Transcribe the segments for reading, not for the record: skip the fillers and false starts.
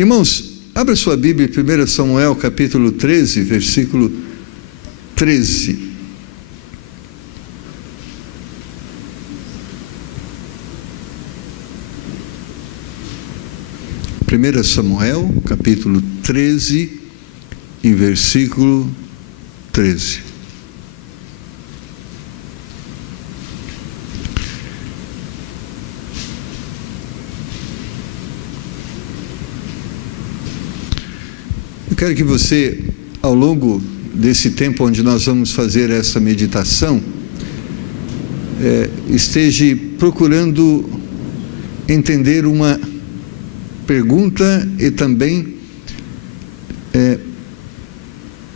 Irmãos, abra sua Bíblia em 1 Samuel capítulo 13, versículo 13. Primeira Samuel capítulo 13 e versículo 13. Eu quero que você, ao longo desse tempo onde nós vamos fazer essa meditação, esteja procurando entender uma pergunta e também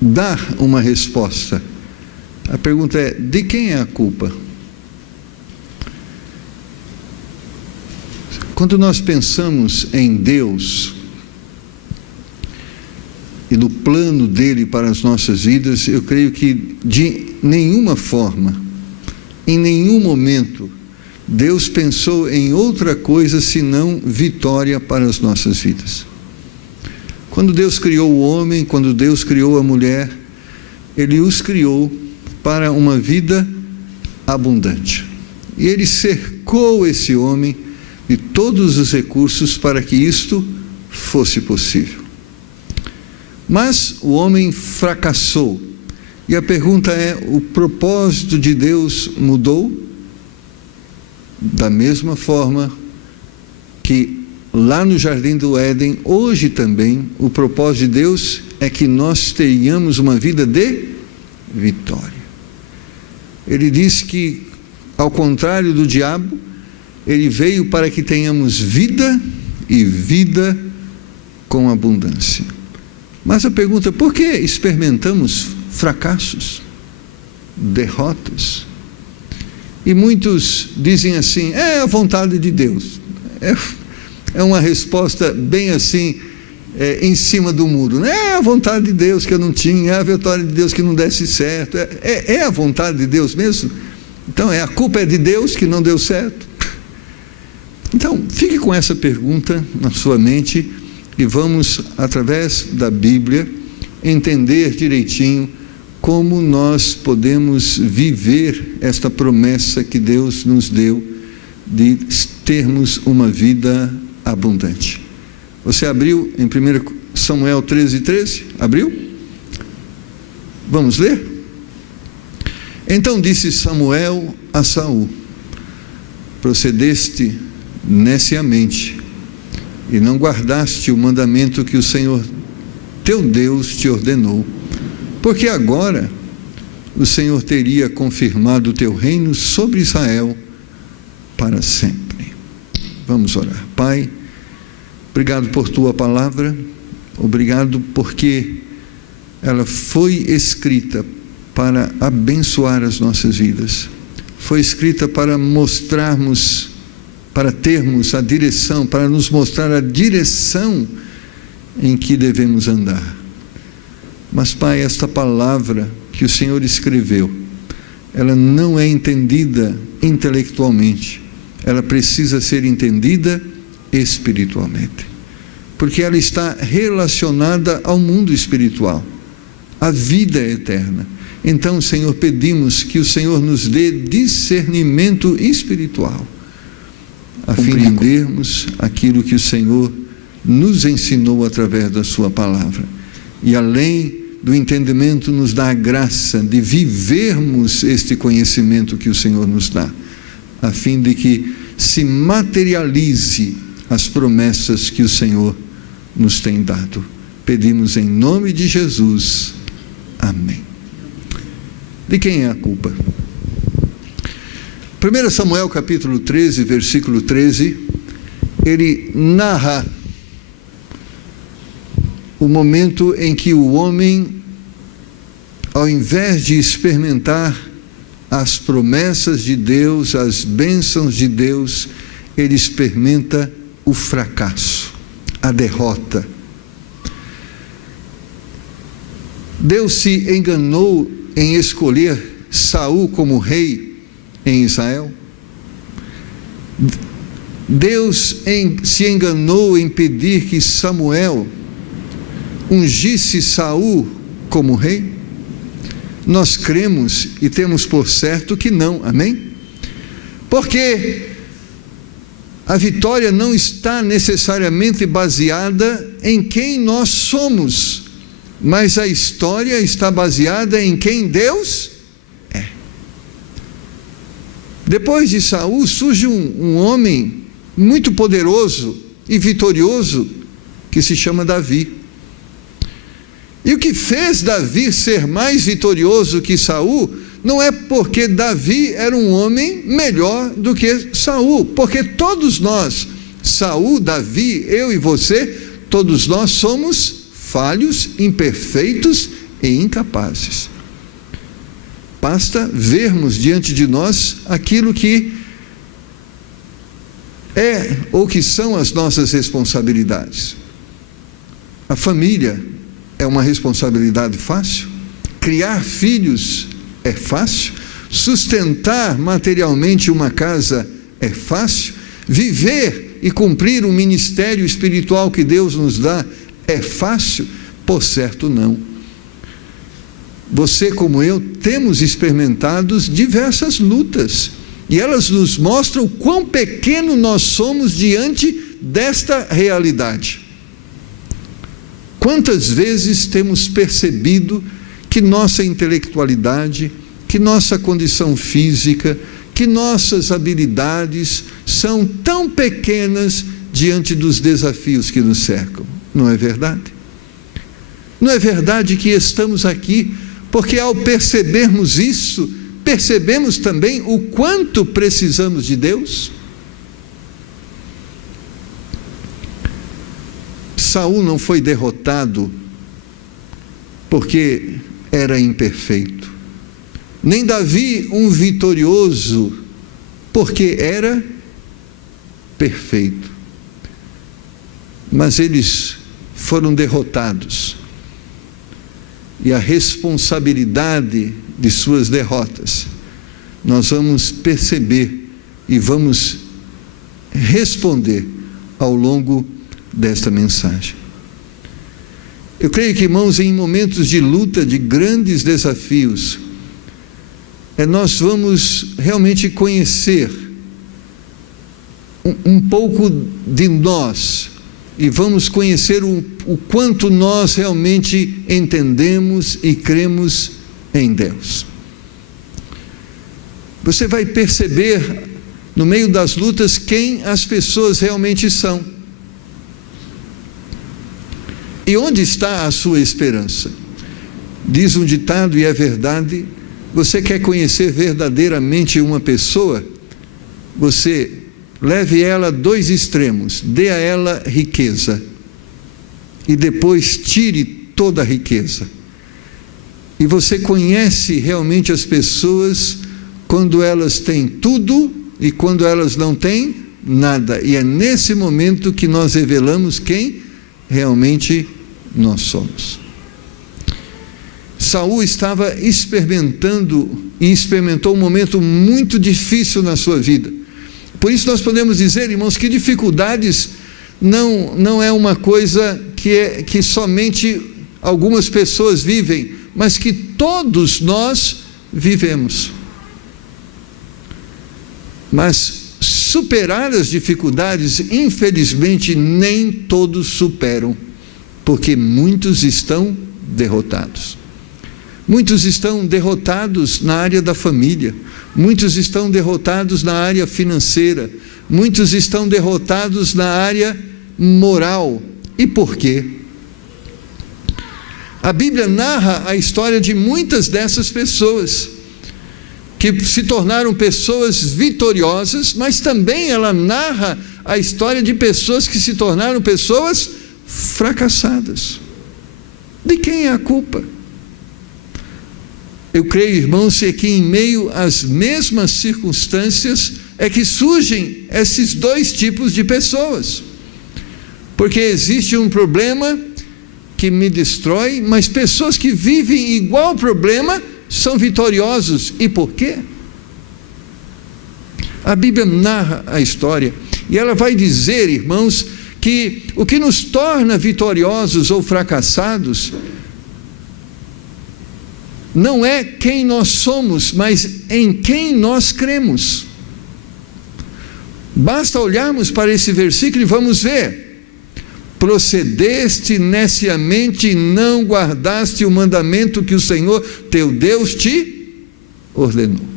dar uma resposta. A pergunta é: de quem é a culpa? Quando nós pensamos em Deus e no plano dele para as nossas vidas, eu creio que de nenhuma forma, em nenhum momento, Deus pensou em outra coisa senão vitória para as nossas vidas. Quando Deus criou o homem, quando Deus criou a mulher, Ele os criou para uma vida abundante. E Ele cercou esse homem de todos os recursos para que isto fosse possível. Mas o homem fracassou. E a pergunta é: o propósito de Deus mudou? Da mesma forma que lá no Jardim do Éden, hoje também, o propósito de Deus é que nós tenhamos uma vida de vitória. Ele diz que, ao contrário do diabo, ele veio para que tenhamos vida e vida com abundância. Mas a pergunta: por que experimentamos fracassos, derrotas? E muitos dizem assim: é a vontade de Deus. É uma resposta bem assim, em cima do muro. Não é a vontade de Deus que eu não tinha, é a vitória de Deus que não desse certo. É a vontade de Deus mesmo? Então a culpa é de Deus que não deu certo? Então, fique com essa pergunta na sua mente e vamos, através da Bíblia, entender direitinho como nós podemos viver esta promessa que Deus nos deu de termos uma vida abundante. Você abriu em 1 Samuel 13, 13? Abriu? Vamos ler? Então disse Samuel a Saul: procedeste neciamente e não guardaste o mandamento que o Senhor teu Deus te ordenou, porque agora o Senhor teria confirmado o teu reino sobre Israel para sempre. Vamos orar. Pai, obrigado por tua palavra, obrigado porque ela foi escrita para abençoar as nossas vidas, foi escrita para mostrarmos, para termos a direção, para nos mostrar a direção em que devemos andar. Mas, Pai, esta palavra que o Senhor escreveu, ela não é entendida intelectualmente, ela precisa ser entendida espiritualmente, porque ela está relacionada ao mundo espiritual, à vida eterna. Então, Senhor, pedimos que o Senhor nos dê discernimento espiritual, a fim de entendermos aquilo que o Senhor nos ensinou através da sua palavra. E além do entendimento, nos dá a graça de vivermos este conhecimento que o Senhor nos dá, a fim de que se materialize as promessas que o Senhor nos tem dado. Pedimos em nome de Jesus. Amém. De quem é a culpa? 1 Samuel capítulo 13, versículo 13, ele narra o momento em que o homem, ao invés de experimentar as promessas de Deus, as bênçãos de Deus, ele experimenta o fracasso, a derrota. Deus se enganou em escolher Saul como rei em Israel? Deus se enganou em pedir que Samuel ungisse Saul como rei? Nós cremos e temos por certo que não, amém? Porque a vitória não está necessariamente baseada em quem nós somos, mas a história está baseada em quem Deus é. Depois de Saul surge um homem muito poderoso e vitorioso que se chama Davi. E o que fez Davi ser mais vitorioso que Saul não é porque Davi era um homem melhor do que Saul, porque todos nós, Saul, Davi, eu e você, todos nós somos falhos, imperfeitos e incapazes. Basta vermos diante de nós aquilo que é ou que são as nossas responsabilidades. A família é uma responsabilidade fácil? Criar filhos é fácil? Sustentar materialmente uma casa é fácil? Viver e cumprir o ministério espiritual que Deus nos dá é fácil? Por certo, não. Você, como eu, temos experimentado diversas lutas, e elas nos mostram o quão pequeno nós somos diante desta realidade. Quantas vezes temos percebido que nossa intelectualidade, que nossa condição física, que nossas habilidades são tão pequenas diante dos desafios que nos cercam? Não é verdade? Não é verdade que estamos aqui porque, ao percebermos isso, percebemos também o quanto precisamos de Deus? Saul não foi derrotado porque era imperfeito, nem Davi um vitorioso porque era perfeito, mas eles foram derrotados, e a responsabilidade de suas derrotas nós vamos perceber e vamos responder ao longo desta mensagem. Eu creio que, irmãos, em momentos de luta, de grandes desafios, nós vamos realmente conhecer um pouco de nós, e vamos conhecer o quanto nós realmente entendemos e cremos em Deus. Você vai perceber no meio das lutas quem as pessoas realmente são. E onde está a sua esperança? Diz um ditado, e é verdade: você quer conhecer verdadeiramente uma pessoa? Você leve ela a dois extremos: dê a ela riqueza e depois tire toda a riqueza. E você conhece realmente as pessoas quando elas têm tudo e quando elas não têm nada. E é nesse momento que nós revelamos quem realmente nós somos. Saul estava experimentando e experimentou um momento muito difícil na sua vida. Por isso nós podemos dizer, irmãos, que dificuldades não é uma coisa que somente algumas pessoas vivem, mas que todos nós vivemos. Mas superar as dificuldades, infelizmente, nem todos superam, porque muitos estão derrotados. Muitos estão derrotados na área da família, muitos estão derrotados na área financeira, muitos estão derrotados na área moral. E por quê? A Bíblia narra a história de muitas dessas pessoas que se tornaram pessoas vitoriosas, mas também ela narra a história de pessoas que se tornaram pessoas fracassadas. De quem é a culpa? Eu creio, irmãos, que em meio às mesmas circunstâncias é que surgem esses dois tipos de pessoas. Porque existe um problema que me destrói, mas pessoas que vivem igual problema são vitoriosos. E por quê? A Bíblia narra a história, E ela vai dizer, irmãos, que o que nos torna vitoriosos ou fracassados não é quem nós somos, mas em quem nós cremos. Basta olharmos para esse versículo e vamos ver: procedeste neciamente e não guardaste o mandamento que o Senhor teu Deus te ordenou.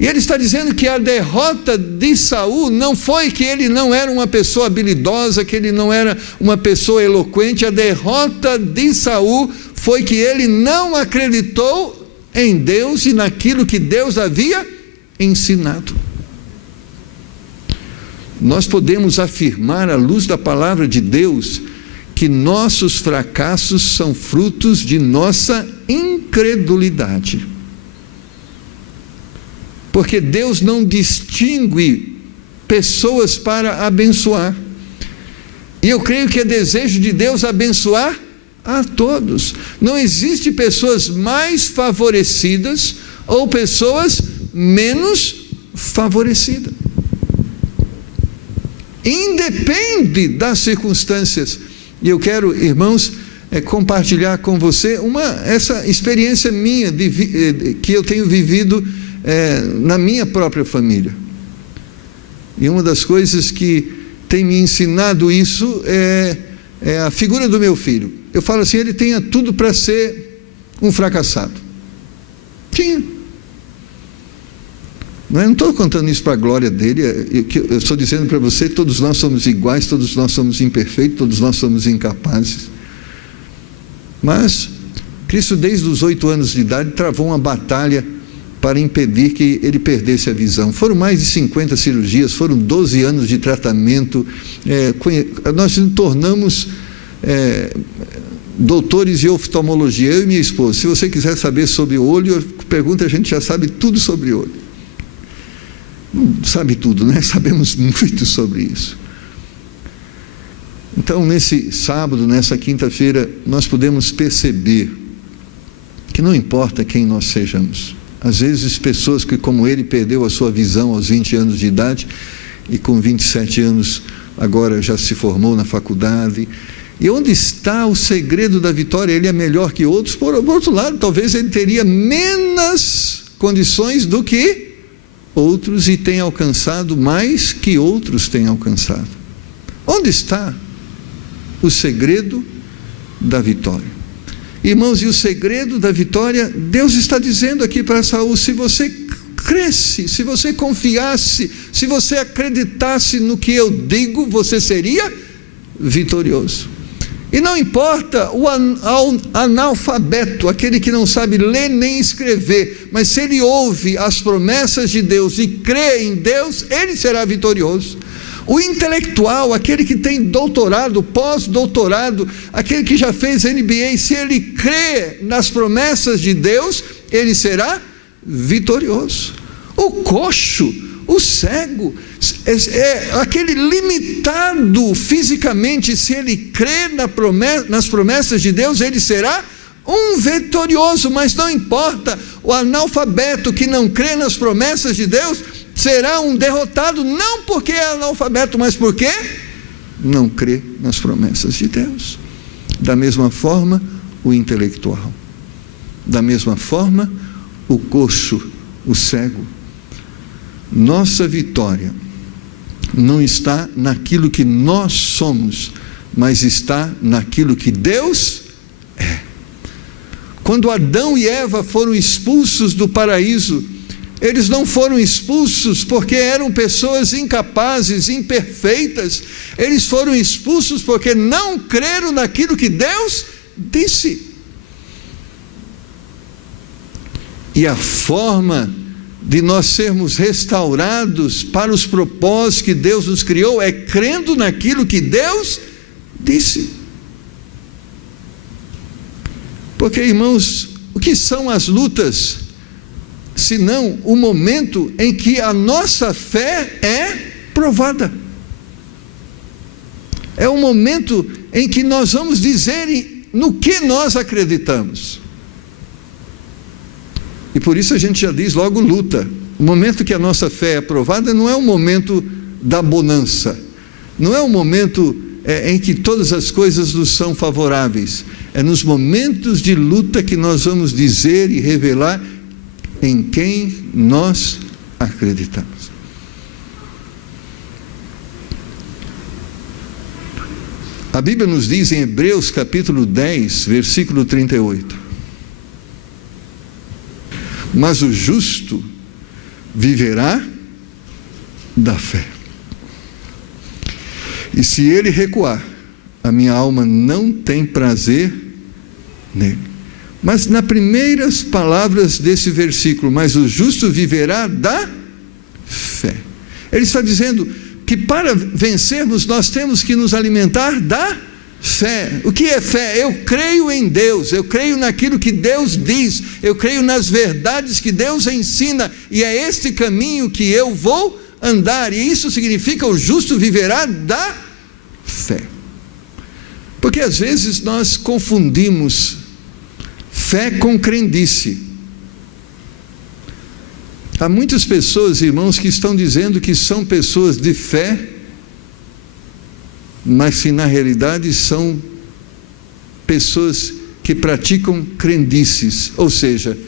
E ele está dizendo que a derrota de Saul não foi que ele não era uma pessoa habilidosa, que ele não era uma pessoa eloquente. A derrota de Saul foi que ele não acreditou em Deus e naquilo que Deus havia ensinado. Nós podemos afirmar, à luz da palavra de Deus, que nossos fracassos são frutos de nossa incredulidade. Porque Deus não distingue pessoas para abençoar. E eu creio que é desejo de Deus abençoar a todos. Não existe pessoas mais favorecidas ou pessoas menos favorecidas. Independe das circunstâncias. E eu quero, irmãos, compartilhar com você essa experiência minha que eu tenho vivido na minha própria família. E uma das coisas que tem me ensinado isso é a figura do meu filho. Eu falo assim: ele tinha tudo para ser um fracassado. Tinha. Não estou contando isso para a glória dele. Eu estou dizendo para você: todos nós somos iguais, todos nós somos imperfeitos, todos nós somos incapazes. Mas Cristo, desde os 8 anos de idade, travou uma batalha para impedir que ele perdesse a visão. Foram mais de 50 cirurgias, foram 12 anos de tratamento. Nós nos tornamos doutores de oftalmologia, eu e minha esposa. Se você quiser saber sobre o olho, pergunta, a gente já sabe tudo sobre o olho. Não sabe tudo, né? Sabemos muito sobre isso. Então, nesse sábado, nessa quinta-feira, nós podemos perceber que não importa quem nós sejamos. Às vezes, pessoas que, como ele, perdeu a sua visão aos 20 anos de idade e com 27 anos agora já se formou na faculdade. E onde está o segredo da vitória? Ele é melhor que outros. Por outro lado, talvez ele teria menos condições do que outros e tenha alcançado mais que outros têm alcançado. Onde está o segredo da vitória? Irmãos, e o segredo da vitória, Deus está dizendo aqui para Saul: se você cresce, se você confiasse, se você acreditasse no que eu digo, você seria vitorioso. E não importa o analfabeto, aquele que não sabe ler nem escrever, mas se ele ouve as promessas de Deus e crê em Deus, ele será vitorioso. O intelectual, aquele que tem doutorado, pós-doutorado, aquele que já fez MBA, se ele crê nas promessas de Deus, ele será vitorioso. O coxo, o cego, aquele limitado fisicamente, se ele crê nas promessas de Deus, ele será um vitorioso. Mas não importa, o analfabeto que não crê nas promessas de Deus será um derrotado, não porque é analfabeto, mas porque não crê nas promessas de Deus. Da mesma forma, o intelectual. Da mesma forma, o coxo, o cego. Nossa vitória não está naquilo que nós somos, mas está naquilo que Deus é. Quando Adão e Eva foram expulsos do paraíso, eles não foram expulsos porque eram pessoas incapazes, imperfeitas. Eles foram expulsos porque não creram naquilo que Deus disse. E a forma de nós sermos restaurados para os propósitos que Deus nos criou é crendo naquilo que Deus disse. Porque, irmãos, o que são as lutas, senão o momento em que a nossa fé é provada? É o momento em que nós vamos dizer no que nós acreditamos. E por isso a gente já diz logo luta. O momento que a nossa fé é provada não é um momento da bonança. Não é um momento em que todas as coisas nos são favoráveis. É nos momentos de luta que nós vamos dizer e revelar em quem nós acreditamos. A Bíblia nos diz em Hebreus capítulo 10, versículo 38: mas o justo viverá da fé. E se ele recuar, a minha alma não tem prazer nele. Mas nas primeiras palavras desse versículo, mas o justo viverá da fé, ele está dizendo que para vencermos nós temos que nos alimentar da fé. O que é fé? Eu creio em Deus, eu creio naquilo que Deus diz, eu creio nas verdades que Deus ensina, e é este caminho que eu vou andar, e isso significa o justo viverá da fé. Porque às vezes nós confundimos fé com crendice. Há muitas pessoas, irmãos, que estão dizendo que são pessoas de fé, mas que na realidade são pessoas que praticam crendices, ou seja,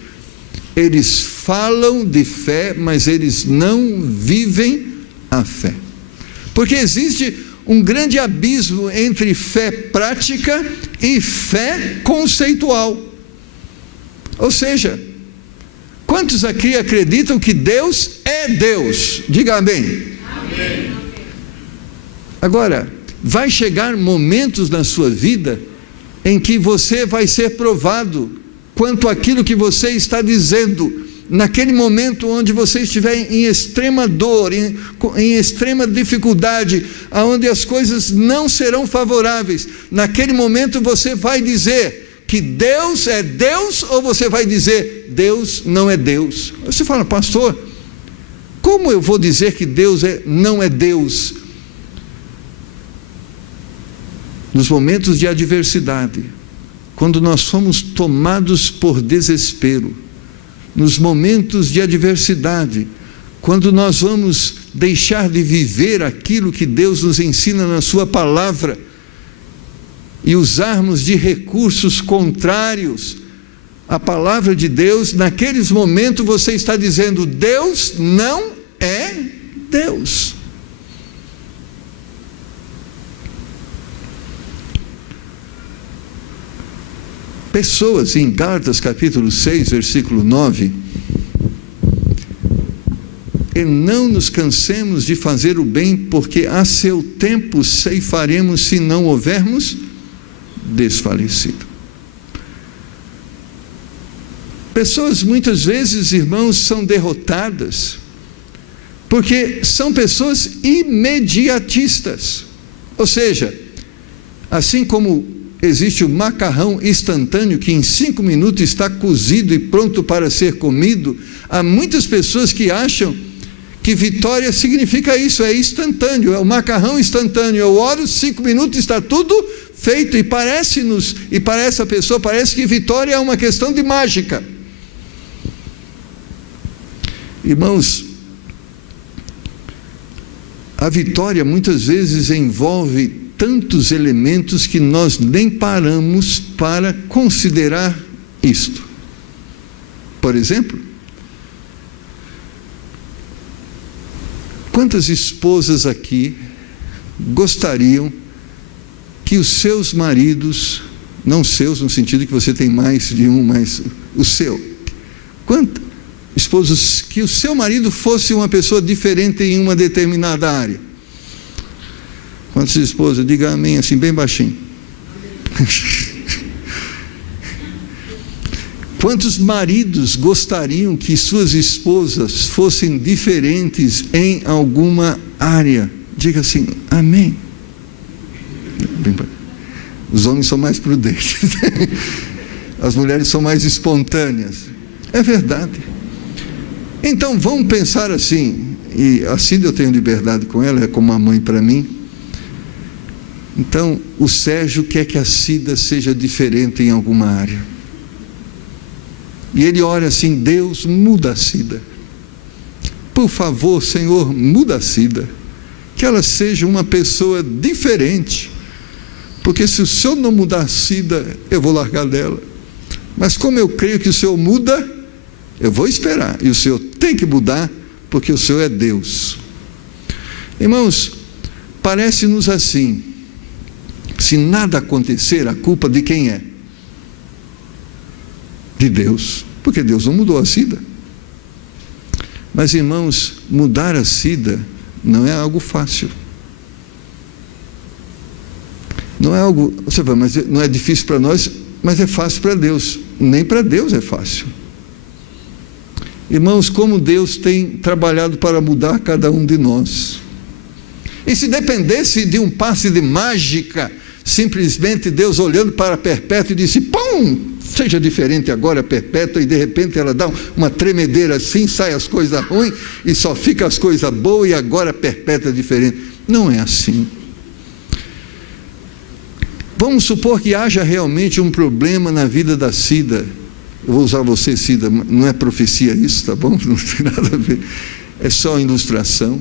eles falam de fé, mas eles não vivem a fé. Porque existe um grande abismo entre fé prática e fé conceitual. Ou seja, quantos aqui acreditam que Deus é Deus? Diga amém. Amém. Agora, vai chegar momentos na sua vida em que você vai ser provado quanto àquilo que você está dizendo. Naquele momento onde você estiver em extrema dor, em extrema dificuldade, onde as coisas não serão favoráveis, naquele momento você vai dizer que Deus é Deus, ou você vai dizer Deus não é Deus? Você fala, pastor, como eu vou dizer que Deus não é Deus? Nos momentos de adversidade, quando nós somos tomados por desespero, nos momentos de adversidade, quando nós vamos deixar de viver aquilo que Deus nos ensina na sua palavra e usarmos de recursos contrários à palavra de Deus, naqueles momentos você está dizendo, Deus não é Deus. Pessoas em Gálatas capítulo 6, versículo 9, e não nos cansemos de fazer o bem, porque a seu tempo ceifaremos se não houvermos desfalecido. Pessoas muitas vezes, irmãos, são derrotadas, porque são pessoas imediatistas, ou seja, assim como existe o macarrão instantâneo que em 5 minutos está cozido e pronto para ser comido, há muitas pessoas que acham que vitória significa isso, é instantâneo, é o macarrão instantâneo, eu oro, 5 minutos está tudo feito, e parece-nos, e para essa pessoa parece que vitória é uma questão de mágica. Irmãos, a vitória muitas vezes envolve tantos elementos que nós nem paramos para considerar isto. Por exemplo, quantas esposas aqui gostariam que os seus maridos, não seus no sentido que você tem mais de um, mas o seu, quantas esposas, que o seu marido fosse uma pessoa diferente em uma determinada área? Quantas esposas? Diga amém assim, bem baixinho. Quantos maridos gostariam que suas esposas fossem diferentes em alguma área? Diga assim, amém. Os homens são mais prudentes. As mulheres são mais espontâneas. É verdade. Então vamos pensar assim, e assim eu tenho liberdade com ela, é como uma mãe para mim. Então, o Sérgio quer que a Cida seja diferente em alguma área. E ele ora assim, Deus, muda a Cida. Por favor, Senhor, muda a Cida. que ela seja uma pessoa diferente, porque se o Senhor não mudar a Cida, eu vou largar dela. Mas como eu creio que o Senhor muda, eu vou esperar, e o Senhor tem que mudar, porque o Senhor é Deus. Irmãos, parece-nos assim, se nada acontecer, a culpa de quem é? De Deus, porque Deus não mudou a Cida. Mas, irmãos, mudar a Cida não é algo fácil. Não é algo, você fala, mas não é difícil para nós, mas é fácil para Deus. Nem para Deus é fácil. Irmãos, como Deus tem trabalhado para mudar cada um de nós. E se dependesse de um passe de mágica, simplesmente Deus olhando para a Perpétua e disse, pum, seja diferente agora, Perpétua, e de repente ela dá uma tremedeira assim, sai as coisas ruins e só fica as coisas boas, e agora a Perpétua é diferente. Não é assim. Vamos supor que haja realmente um problema na vida da Cida. Eu vou usar você, Cida, não é profecia isso, tá bom? Não tem nada a ver. É só ilustração.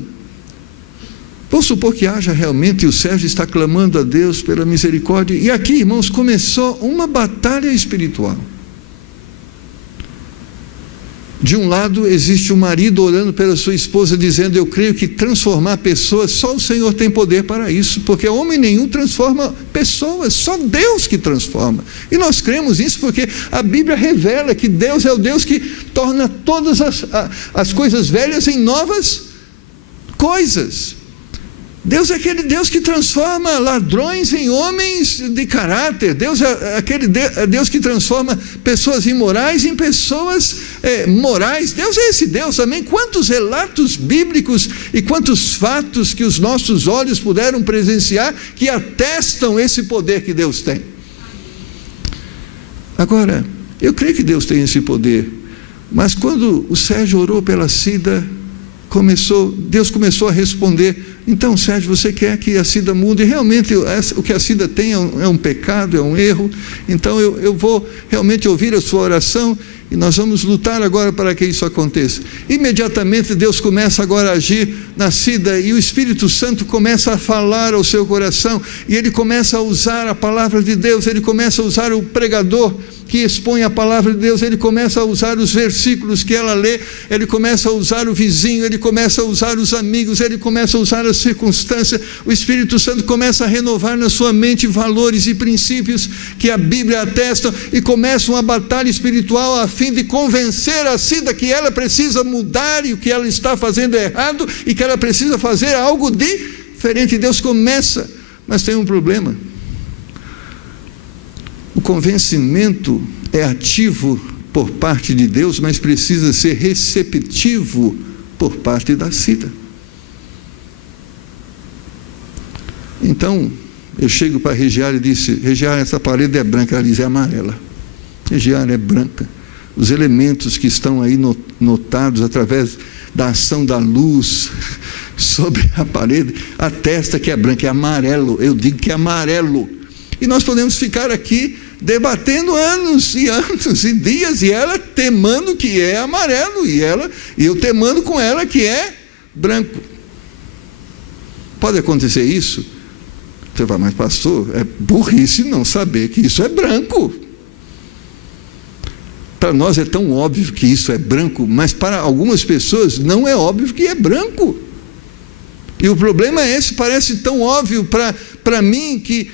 Vamos supor que haja realmente, e o Sérgio está clamando a Deus pela misericórdia. E aqui, irmãos, começou uma batalha espiritual. De um lado, existe o marido orando pela sua esposa, dizendo, eu creio que transformar pessoas, só o Senhor tem poder para isso, porque homem nenhum transforma pessoas, só Deus que transforma. E nós cremos nisso porque a Bíblia revela que Deus é o Deus que torna todas as coisas velhas em novas coisas. Deus é aquele Deus que transforma ladrões em homens de caráter. Deus é aquele Deus que transforma pessoas imorais em pessoas morais. Deus é esse Deus também. Quantos relatos bíblicos e quantos fatos que os nossos olhos puderam presenciar que atestam esse poder que Deus tem. Agora, eu creio que Deus tem esse poder, mas quando o Sérgio orou pela Cida, Deus começou a responder, então, Sérgio, você quer que a Cida mude? Realmente, o que a Cida tem é um pecado, é um erro, então eu vou realmente ouvir a sua oração, e nós vamos lutar agora para que isso aconteça. Imediatamente Deus começa agora a agir na Cida, e o Espírito Santo começa a falar ao seu coração, e ele começa a usar a palavra de Deus, ele começa a usar o pregador que expõe a palavra de Deus, ele começa a usar os versículos que ela lê, ele começa a usar o vizinho, ele começa a usar os amigos, ele começa a usar as circunstâncias. O Espírito Santo começa a renovar na sua mente valores e princípios que a Bíblia atesta, e começa uma batalha espiritual a fim de convencer a Cida que ela precisa mudar, e o que ela está fazendo é errado, e que ela precisa fazer algo diferente. Deus começa, mas tem um problema. O convencimento é ativo por parte de Deus, mas precisa ser receptivo por parte da Cida. Então, eu chego para a Regiara e disse, Regiara, essa parede é branca. Ela diz, é amarela. Regiara, é branca. Os elementos que estão aí notados através da ação da luz sobre a parede, atesta que é branca, é amarelo. Eu digo que é amarelo. E nós podemos ficar aqui debatendo anos e dias, e ela temando que é amarelo, e eu temando com ela que é branco. Pode acontecer isso? Você vai, mas pastor, é burrice não saber que isso é branco. Para nós é tão óbvio que isso é branco, mas para algumas pessoas não é óbvio que é branco. E o problema é esse, parece tão óbvio para mim que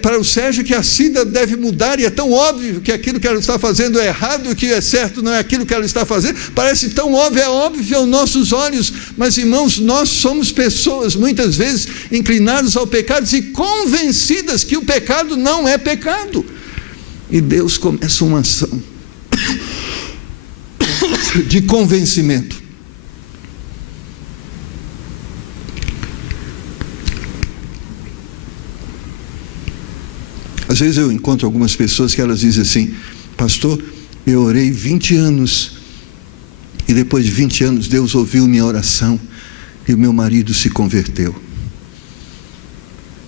para o Sérgio que a Cida deve mudar, e é tão óbvio que aquilo que ela está fazendo é errado, e o que é certo não é aquilo que ela está fazendo, parece tão óbvio, é óbvio aos nossos olhos, mas irmãos, nós somos pessoas muitas vezes inclinadas ao pecado e convencidas que o pecado não é pecado, e Deus começa uma ação de convencimento. Às vezes eu encontro algumas pessoas que elas dizem assim, pastor, eu orei 20 anos, e depois de 20 anos Deus ouviu minha oração, e o meu marido se converteu.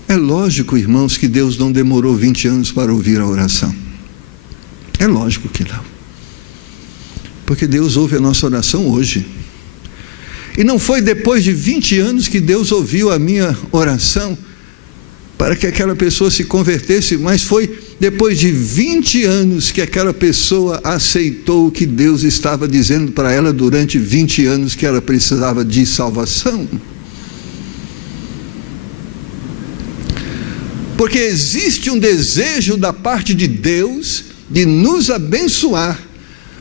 É lógico, irmãos, que Deus não demorou 20 anos para ouvir a oração. É lógico que não. Porque Deus ouve a nossa oração hoje. E não foi depois de 20 anos que Deus ouviu a minha oração para que aquela pessoa se convertesse, mas foi depois de 20 anos que aquela pessoa aceitou o que Deus estava dizendo para ela durante 20 anos, que ela precisava de salvação. Porque existe um desejo da parte de Deus de nos abençoar,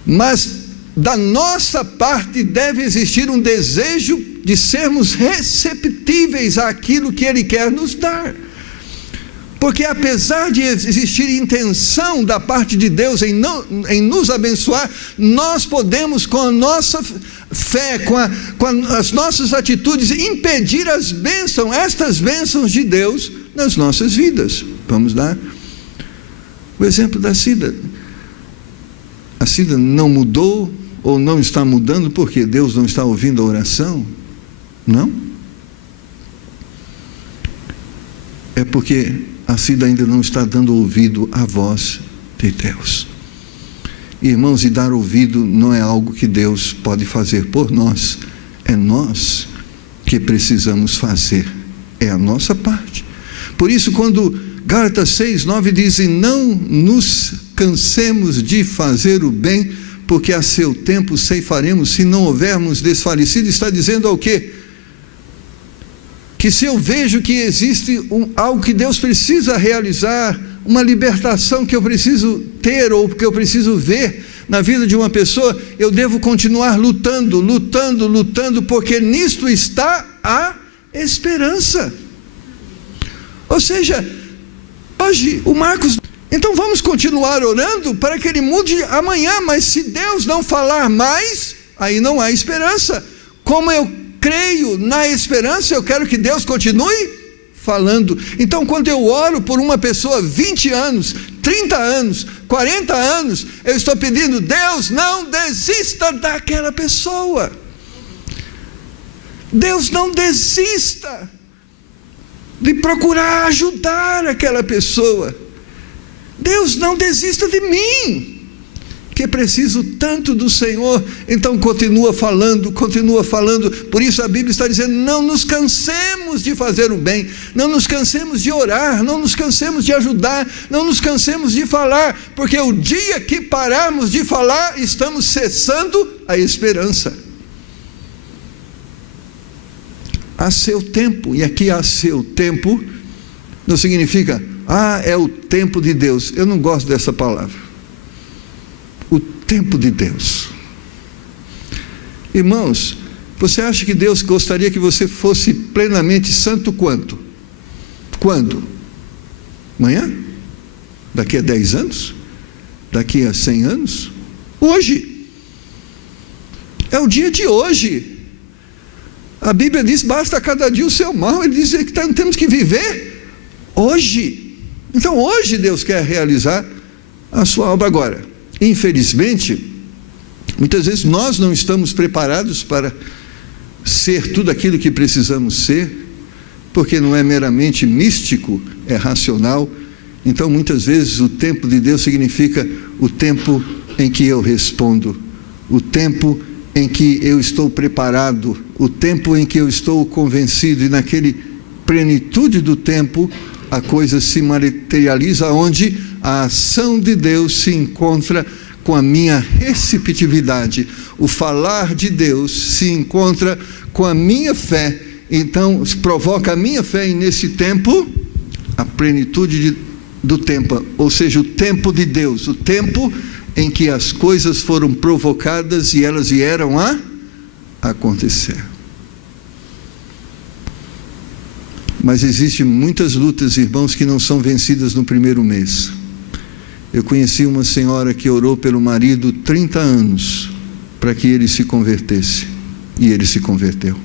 mas da nossa parte deve existir um desejo de sermos receptíveis àquilo que Ele quer nos dar. Porque apesar de existir intenção da parte de Deus em nos abençoar, nós podemos, com a nossa fé, com as nossas atitudes, impedir estas bênçãos de Deus nas nossas vidas. Vamos dar o exemplo da Cida. A Cida não mudou ou não está mudando porque Deus não está ouvindo a oração? Não. É porque a Cida ainda não está dando ouvido à voz de Deus. Irmãos, e dar ouvido não é algo que Deus pode fazer por nós, é nós que precisamos fazer, é a nossa parte. Por isso, quando Gálatas 6:9 diz: e não nos cansemos de fazer o bem, porque a seu tempo ceifaremos, se não houvermos desfalecido, está dizendo ao quê? Que se eu vejo que existe algo que Deus precisa realizar, uma libertação que eu preciso ter, ou que eu preciso ver na vida de uma pessoa, eu devo continuar lutando, porque nisto está a esperança. Ou seja, hoje o Marcos... Então vamos continuar orando para que ele mude amanhã, mas se Deus não falar mais, aí não há esperança. Como eu creio na esperança, eu quero que Deus continue falando. Então, quando eu oro por uma pessoa 20 anos, 30 anos, 40 anos, eu estou pedindo: Deus, não desista daquela pessoa. Deus, não desista de procurar ajudar aquela pessoa. Deus, não desista de mim, que preciso tanto do Senhor. Então continua falando. Por isso a Bíblia está dizendo: não nos cansemos de fazer o bem, não nos cansemos de orar, não nos cansemos de ajudar, não nos cansemos de falar, porque o dia que pararmos de falar, estamos cessando a esperança. A seu tempo, e aqui a seu tempo não significa é o tempo de Deus. Eu não gosto dessa palavra. O tempo de Deus. Irmãos, você acha que Deus gostaria que você fosse plenamente santo quanto? Quando? Amanhã? Daqui a 10 anos? Daqui a 100 anos? Hoje. É o dia de hoje. A Bíblia diz: basta cada dia o seu mal. Ele diz que temos que viver hoje. Então hoje Deus quer realizar a sua obra. Agora, infelizmente, muitas vezes nós não estamos preparados para ser tudo aquilo que precisamos ser, porque não é meramente místico, é racional. Então muitas vezes o tempo de Deus significa o tempo em que eu respondo, o tempo em que eu estou preparado, o tempo em que eu estou convencido, e naquele plenitude do tempo a coisa se materializa, onde a ação de Deus se encontra com a minha receptividade, o falar de Deus se encontra com a minha fé. Então provoca a minha fé, e nesse tempo a plenitude do tempo, ou seja, o tempo de Deus, o tempo em que as coisas foram provocadas e elas vieram a acontecer. Mas existem muitas lutas, irmãos, que não são vencidas no primeiro mês. Eu conheci uma senhora que orou pelo marido 30 anos para que ele se convertesse, e ele se converteu.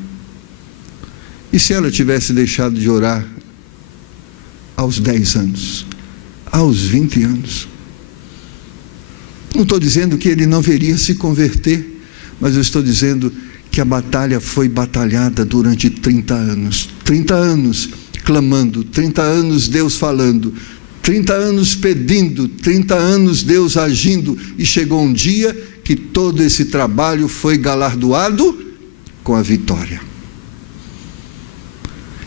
E se ela tivesse deixado de orar aos 10 anos, aos 20 anos? Não estou dizendo que ele não viria se converter, mas eu estou dizendo que a batalha foi batalhada durante 30 anos. 30 anos clamando, 30 anos Deus falando, 30 anos pedindo, 30 anos Deus agindo, e chegou um dia que todo esse trabalho foi galardoado com a vitória.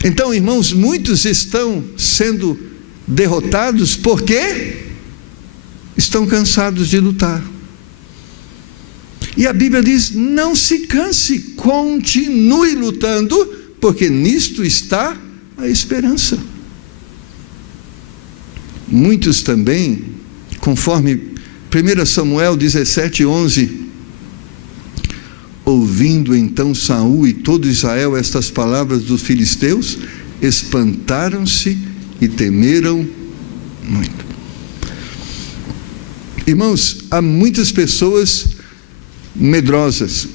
Então, irmãos, muitos estão sendo derrotados porque estão cansados de lutar. E a Bíblia diz: não se canse, continue lutando, porque nisto está a esperança. Muitos também, conforme 1 Samuel 17:11, ouvindo então Saul e todo Israel estas palavras dos filisteus, espantaram-se e temeram muito. Irmãos, há muitas pessoas medrosas,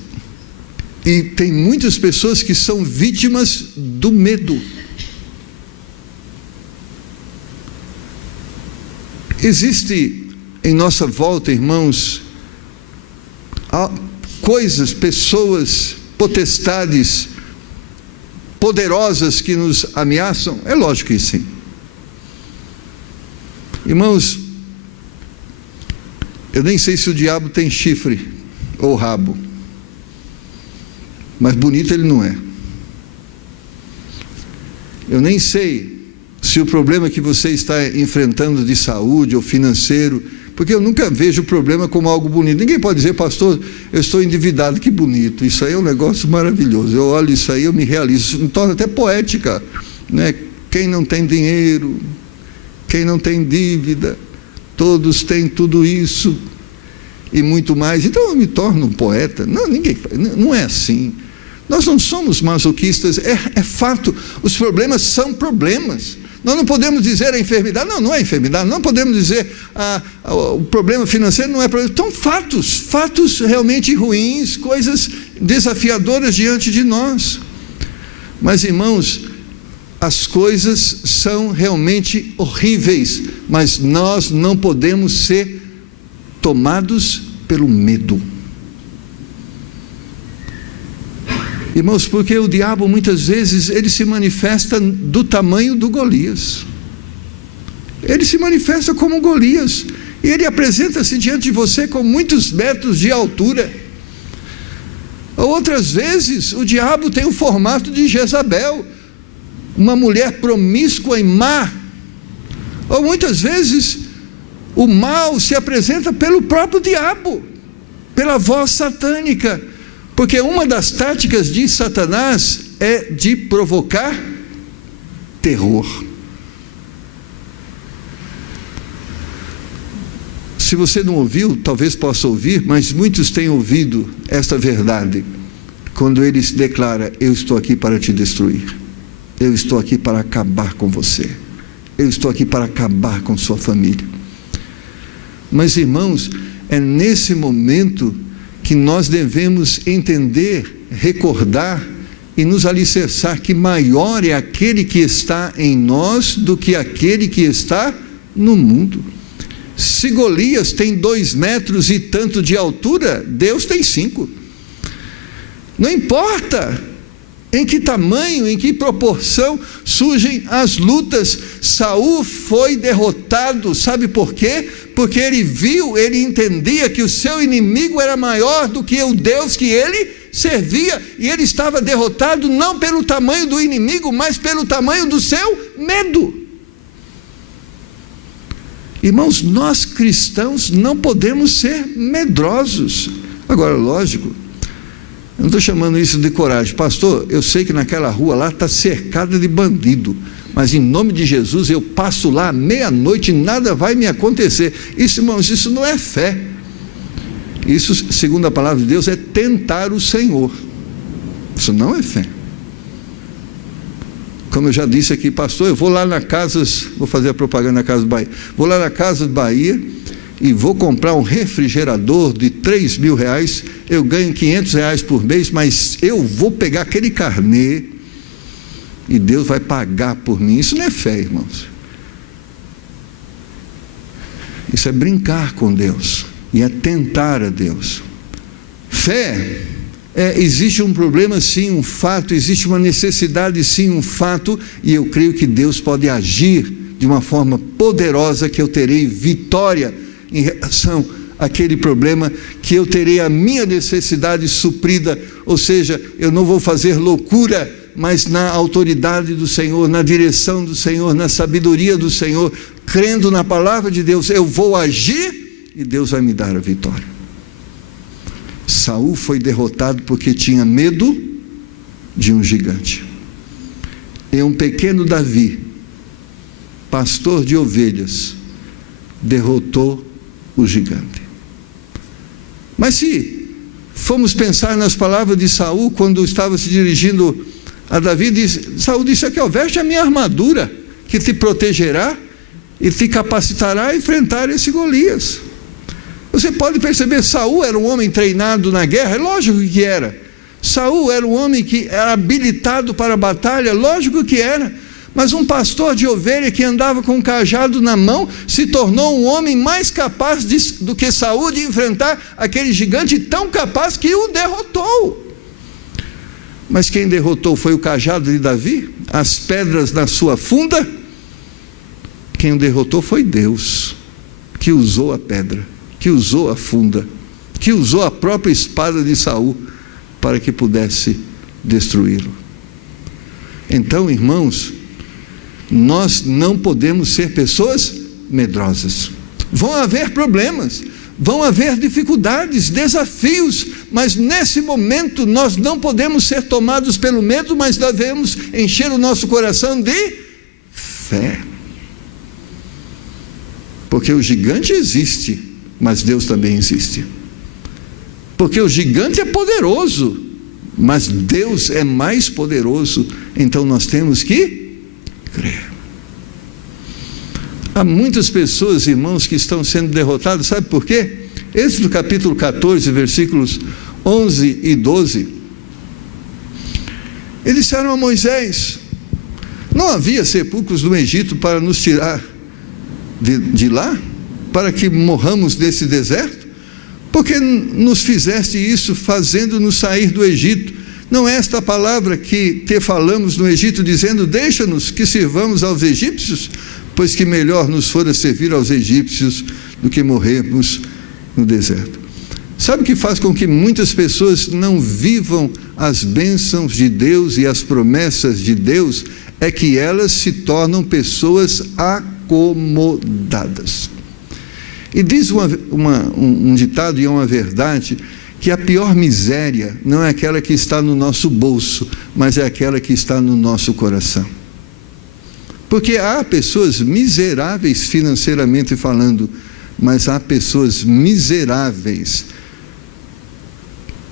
e tem muitas pessoas que são vítimas do medo. Existe em nossa volta, irmãos, coisas, pessoas, potestades poderosas que nos ameaçam? É lógico que sim. Irmãos, eu nem sei se o diabo tem chifre ou rabo, mas bonito ele não é. Eu nem sei se o problema que você está enfrentando de saúde ou financeiro, porque eu nunca vejo o problema como algo bonito. Ninguém pode dizer: pastor, eu estou endividado, que bonito. Isso aí é um negócio maravilhoso. Eu olho isso aí, eu me realizo. Isso me torna até poética, né? Quem não tem dinheiro, quem não tem dívida, todos têm tudo isso e muito mais. Então eu me torno um poeta. Não, não é assim. Nós não somos masoquistas, é fato. Os problemas são problemas. Nós não podemos dizer a enfermidade, não é enfermidade. Não podemos dizer o problema financeiro não é problema. Então, fatos realmente ruins, coisas desafiadoras diante de nós. Mas, irmãos, as coisas são realmente horríveis, mas nós não podemos ser tomados pelo medo. Irmãos, porque o diabo muitas vezes ele se manifesta do tamanho do Golias. Ele se manifesta como Golias, e ele apresenta-se diante de você com muitos metros de altura. Outras vezes o diabo tem o formato de Jezabel, uma mulher promíscua e má. Ou muitas vezes o mal se apresenta pelo próprio diabo, pela voz satânica. Porque uma das táticas de Satanás é de provocar terror. Se você não ouviu, talvez possa ouvir, mas muitos têm ouvido esta verdade, quando ele se declara: eu estou aqui para te destruir, eu estou aqui para acabar com você, eu estou aqui para acabar com sua família. Mas, irmãos, é nesse momento que nós devemos entender, recordar e nos alicerçar que maior é aquele que está em nós do que aquele que está no mundo. Se Golias tem 2 metros e tanto de altura, Deus tem 5. Não importa em que tamanho, em que proporção surgem as lutas. Saul foi derrotado, sabe por quê? Porque ele entendia que o seu inimigo era maior do que o Deus que ele servia, e ele estava derrotado não pelo tamanho do inimigo, mas pelo tamanho do seu medo. Irmãos, nós cristãos não podemos ser medrosos. Agora, lógico, eu não estou chamando isso de coragem. Pastor, eu sei que naquela rua lá está cercada de bandido, mas em nome de Jesus eu passo lá à meia-noite e nada vai me acontecer. Isso, irmãos, isso não é fé. Isso, segundo a palavra de Deus, é tentar o Senhor. Isso não é fé. Como eu já disse aqui: pastor, eu vou lá na Casas, vou fazer a propaganda na Casa Bahia, vou lá na Casa Bahia e vou comprar um refrigerador de R$3.000, eu ganho R$500 por mês, mas eu vou pegar aquele carnê e Deus vai pagar por mim. Isso não é fé, irmãos. Isso é brincar com Deus, e é tentar a Deus. Fé existe um problema sim, um fato, existe uma necessidade sim, um fato, e eu creio que Deus pode agir de uma forma poderosa, que eu terei vitória em relação àquele problema, que eu terei a minha necessidade suprida ou seja, eu não vou fazer loucura, mas na autoridade do Senhor, na direção do Senhor, na sabedoria do Senhor, crendo na palavra de Deus, eu vou agir e Deus vai me dar a vitória. Saul foi derrotado porque tinha medo de um gigante. E um pequeno Davi, pastor de ovelhas, derrotou o gigante. Mas se formos pensar nas palavras de Saul, quando estava se dirigindo a Davi, Saul disse aqui, veste a minha armadura, que te protegerá e te capacitará a enfrentar esse Golias. Você pode perceber, Saul era um homem treinado na guerra, é lógico que era. Saul era um homem que era habilitado para a batalha, lógico que era. Mas um pastor de ovelha que andava com um cajado na mão se tornou um homem mais capaz do que Saul de enfrentar aquele gigante, tão capaz que o derrotou. Mas quem derrotou foi o cajado de Davi, as pedras na sua funda. Quem o derrotou foi Deus, que usou a pedra, que usou a funda, que usou a própria espada de Saul para que pudesse destruí-lo. Então, irmãos, nós não podemos ser pessoas medrosas. Vão haver problemas, vão haver dificuldades, desafios, mas nesse momento nós não podemos ser tomados pelo medo, mas devemos encher o nosso coração de fé. Porque o gigante existe, mas Deus também existe. Porque o gigante é poderoso, mas Deus é mais poderoso, então nós temos que crer. Há muitas pessoas, irmãos, que estão sendo derrotadas, sabe por quê? Êxodo capítulo 14, versículos 11 e 12. Eles disseram a Moisés: não havia sepulcros no Egito para nos tirar de lá, para que morramos desse deserto? Porque nos fizeste isso, fazendo-nos sair do Egito? Não é esta a palavra que te falamos no Egito, dizendo: deixa-nos que sirvamos aos egípcios? Pois que melhor nos fora servir aos egípcios do que morrermos no deserto. Sabe o que faz com que muitas pessoas não vivam as bênçãos de Deus e as promessas de Deus? É que elas se tornam pessoas acomodadas. E diz um ditado, e é uma verdade, que a pior miséria não é aquela que está no nosso bolso, mas é aquela que está no nosso coração. Porque há pessoas miseráveis financeiramente falando, mas há pessoas miseráveis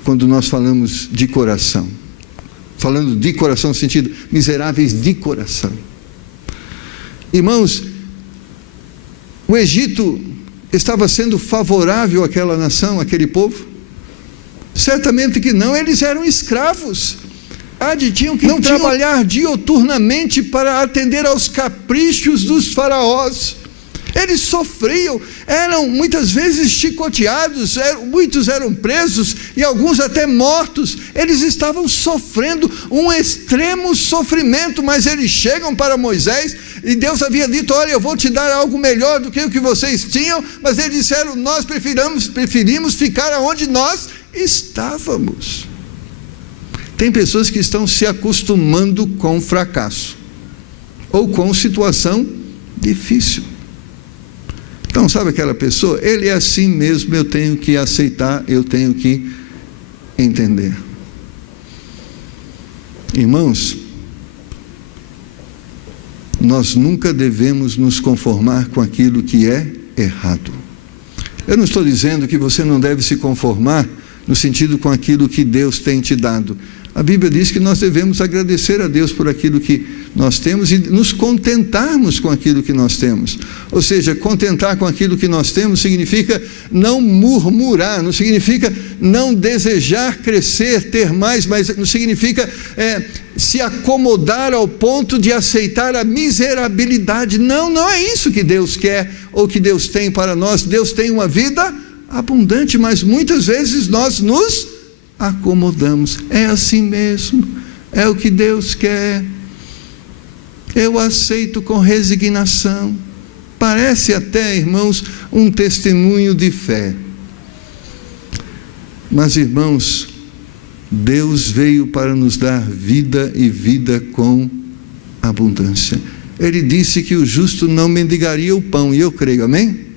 quando nós falamos de coração. Falando de coração no sentido miseráveis de coração. Irmãos, o Egito estava sendo favorável àquela nação, àquele povo? Certamente que não, eles eram escravos. Tinham que trabalhar dioturnamente para atender aos caprichos dos faraós. Eles sofriam, eram muitas vezes chicoteados, muitos eram presos e alguns até mortos. Eles estavam sofrendo um extremo sofrimento, mas eles chegam para Moisés e Deus havia dito: olha, eu vou te dar algo melhor do que o que vocês tinham. Mas eles disseram: nós preferimos ficar onde nós estávamos. Tem pessoas que estão se acostumando com fracasso ou com situação difícil. Então, sabe aquela pessoa? Ele é assim mesmo, eu tenho que aceitar, eu tenho que entender. Irmãos, nós nunca devemos nos conformar com aquilo que é errado. Eu não estou dizendo que você não deve se conformar no sentido com aquilo que Deus tem te dado. A Bíblia diz que nós devemos agradecer a Deus por aquilo que nós temos e nos contentarmos com aquilo que nós temos. Ou seja, contentar com aquilo que nós temos significa não murmurar, não significa não desejar crescer, ter mais, mas não significa se acomodar ao ponto de aceitar a miserabilidade. Não é isso que Deus quer ou que Deus tem para nós. Deus tem uma vida abundante, mas muitas vezes nós nos acomodamos. É assim mesmo, é o que Deus quer, eu aceito com resignação. Parece até, irmãos, um testemunho de fé. Mas, irmãos, Deus veio para nos dar vida e vida com abundância. Ele disse que o justo não mendigaria o pão, e eu creio, amém?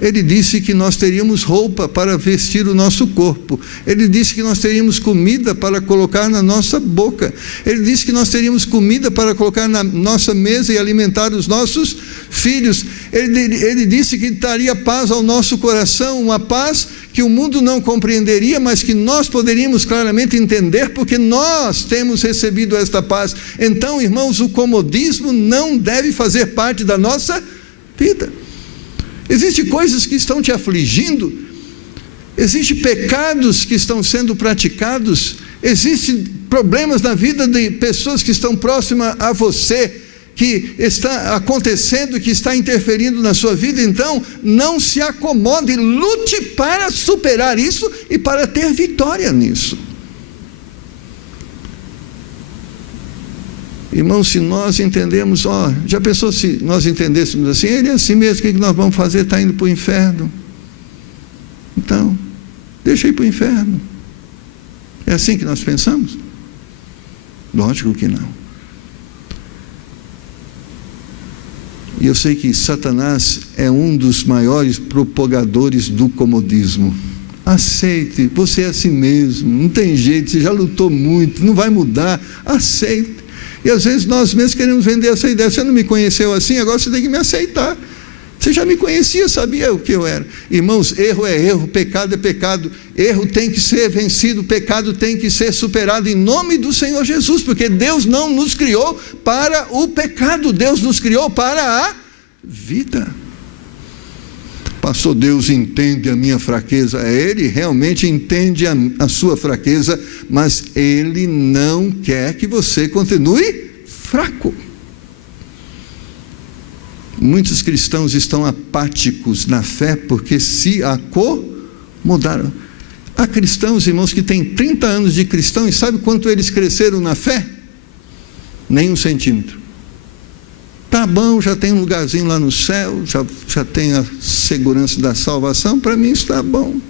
Ele disse que nós teríamos roupa para vestir o nosso corpo. Ele disse que nós teríamos comida para colocar na nossa boca. Ele disse que nós teríamos comida para colocar na nossa mesa e alimentar os nossos filhos. Ele disse que daria paz ao nosso coração, uma paz que o mundo não compreenderia, mas que nós poderíamos claramente entender, porque nós temos recebido esta paz. Então, irmãos, o comodismo não deve fazer parte da nossa vida. Existem coisas que estão te afligindo, existem pecados que estão sendo praticados, existem problemas na vida de pessoas que estão próximas a você, que está acontecendo, que está interferindo na sua vida. Então, não se acomode, lute para superar isso e para ter vitória nisso. Irmãos, se nós entendemos, já pensou se nós entendêssemos assim, ele é assim mesmo, o que nós vamos fazer? Está indo para o inferno. Então, deixa ir para o inferno. É assim que nós pensamos? Lógico que não. E eu sei que Satanás é um dos maiores propagadores do comodismo. Aceite, você é assim mesmo, não tem jeito, você já lutou muito, não vai mudar, aceite. E às vezes nós mesmos queremos vender essa ideia. Você não me conheceu assim, agora você tem que me aceitar. Você já me conhecia, sabia o que eu era. Irmãos, erro é erro, pecado é pecado. Erro tem que ser vencido, pecado tem que ser superado em nome do Senhor Jesus, porque Deus não nos criou para o pecado, Deus nos criou para a vida. Pastor, Deus entende a minha fraqueza. Ele realmente entende a sua fraqueza, mas Ele não quer que você continue fraco. Muitos cristãos estão apáticos na fé porque se acomodaram. Há cristãos, irmãos, que têm 30 anos de cristão, e sabe quanto eles cresceram na fé? Nem 1 centímetro. Tá bom, já tem um lugarzinho lá no céu, já tem a segurança da salvação, para mim está bom.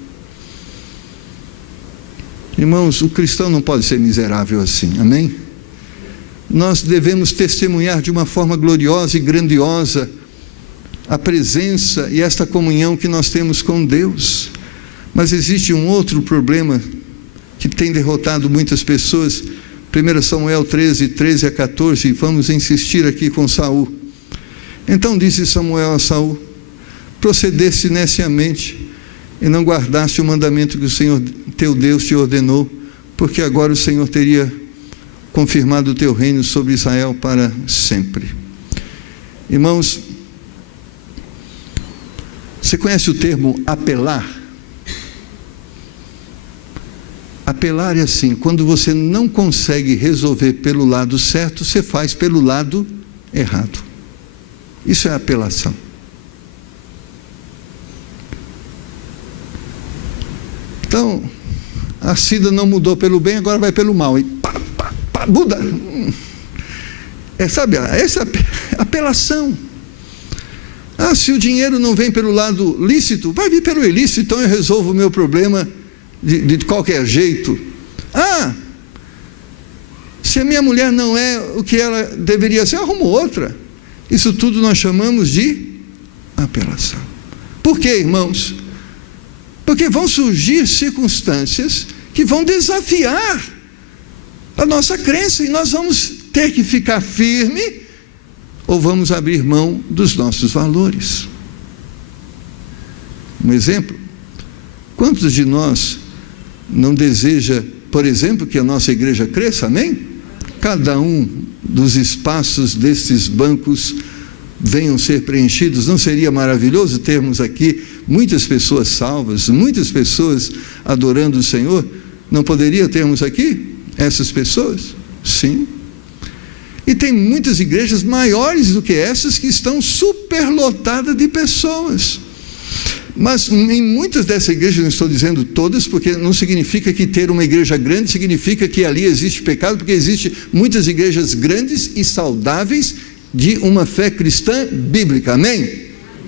Irmãos, o cristão não pode ser miserável assim, amém? Nós devemos testemunhar de uma forma gloriosa e grandiosa a presença e esta comunhão que nós temos com Deus. Mas existe um outro problema que tem derrotado muitas pessoas. 1 Samuel 13, 13 a 14, vamos insistir aqui com Saul. Então disse Samuel a Saul: procedeste neciamente e não guardaste o mandamento que o Senhor teu Deus te ordenou, porque agora o Senhor teria confirmado o teu reino sobre Israel para sempre. Irmãos, você conhece o termo apelar? Apelar é assim, quando você não consegue resolver pelo lado certo, você faz pelo lado errado. Isso é apelação. Então, a Cida não mudou pelo bem, agora vai pelo mal. E muda. Sabe, essa é apelação. Se o dinheiro não vem pelo lado lícito, vai vir pelo ilícito, então eu resolvo o meu problema de qualquer jeito. Se a minha mulher não é o que ela deveria ser, eu arrumo outra. Isso tudo nós chamamos de apelação. Por quê, irmãos? Porque vão surgir circunstâncias que vão desafiar a nossa crença, e nós vamos ter que ficar firme, ou vamos abrir mão dos nossos valores. Um exemplo: quantos de nós não deseja, por exemplo, que a nossa igreja cresça, amém? Cada um dos espaços desses bancos venham ser preenchidos. Não seria maravilhoso termos aqui muitas pessoas salvas, muitas pessoas adorando o Senhor? Não poderia termos aqui essas pessoas? Sim. E tem muitas igrejas maiores do que essas que estão superlotadas de pessoas. Mas em muitas dessas igrejas, não estou dizendo todas, porque não significa que ter uma igreja grande significa que ali existe pecado, porque existem muitas igrejas grandes e saudáveis de uma fé cristã bíblica, amém?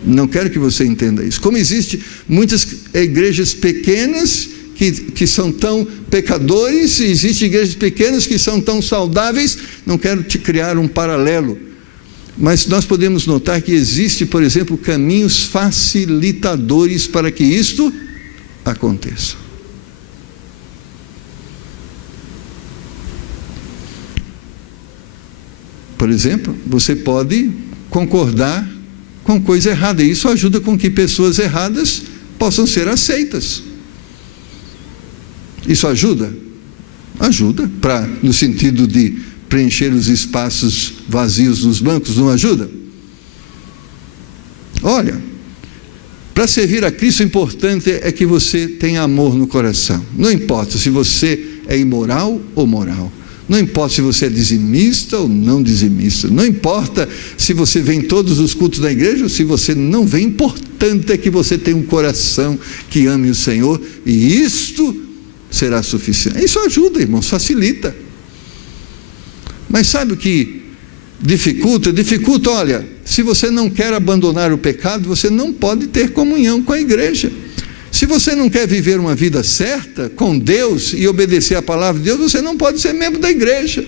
Não quero que você entenda isso. Como existem muitas igrejas pequenas que são tão pecadores, e existem igrejas pequenas que são tão saudáveis. Não quero te criar um paralelo, mas nós podemos notar que existe, por exemplo, caminhos facilitadores para que isto aconteça. Por exemplo, você pode concordar com coisa errada, e isso ajuda com que pessoas erradas possam ser aceitas. Isso ajuda? Ajuda, no sentido de preencher os espaços vazios nos bancos, não ajuda? Olha, para servir a Cristo, o importante é que você tenha amor no coração. Não importa se você é imoral ou moral. Não importa se você é dizimista ou não dizimista. Não importa se você vem em todos os cultos da igreja ou se você não vem. O importante é que você tenha um coração que ame o Senhor, e isto será suficiente. Isso ajuda, irmãos, facilita. Mas sabe o que dificulta? Dificulta, olha, se você não quer abandonar o pecado, você não pode ter comunhão com a igreja. Se você não quer viver uma vida certa com Deus e obedecer a palavra de Deus, você não pode ser membro da igreja.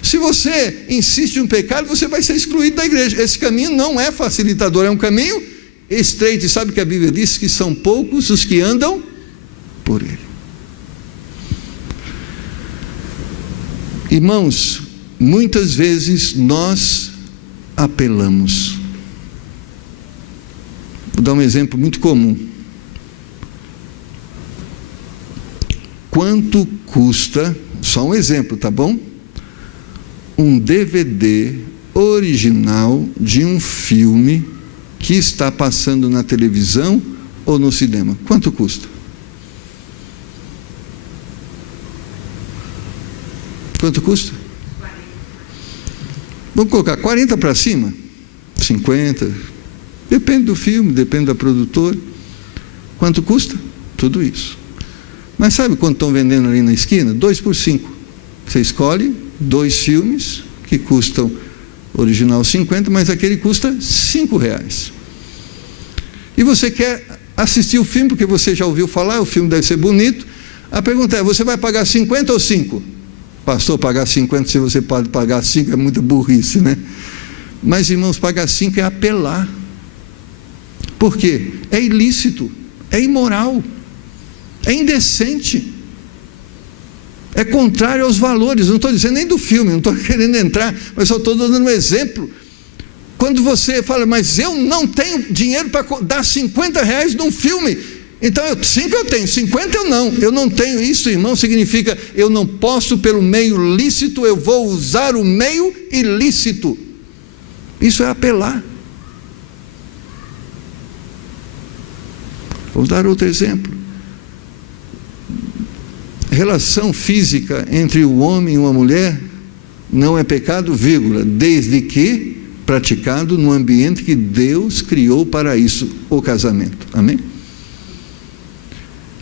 Se você insiste em um pecado, você vai ser excluído da igreja. Esse caminho não é facilitador, é um caminho estreito. E sabe que a Bíblia diz que são poucos os que andam por ele. Irmãos, muitas vezes nós apelamos. Vou dar um exemplo muito comum. Quanto custa, só um exemplo, tá bom? Um DVD original de um filme que está passando na televisão ou no cinema. Quanto custa? Quanto custa? 40. Vamos colocar 40 para cima? 50? Depende do filme, depende da produtora. Quanto custa? Tudo isso. Mas sabe quanto estão vendendo ali na esquina? 2 por 5. Você escolhe 2 filmes que custam original 50, mas aquele custa R$5. E você quer assistir o filme porque você já ouviu falar, o filme deve ser bonito. A pergunta é, você vai pagar 50 ou 5? Pastor, pagar 50 se você pode pagar 5 é muita burrice, né? Mas, irmãos, pagar 5 é apelar. Por quê? É ilícito, é imoral, é indecente, é contrário aos valores. Não estou dizendo nem do filme, não estou querendo entrar, mas só estou dando um exemplo. Quando você fala, mas eu não tenho dinheiro para dar R$50 num filme, então 5 eu tenho, 50 eu não tenho. Isso, irmão, significa eu não posso pelo meio lícito, eu vou usar o meio ilícito. Isso é apelar. Vou dar outro exemplo. Relação física entre o homem e uma mulher não é pecado, vírgula, desde que praticado no ambiente que Deus criou para isso, o casamento. Amém?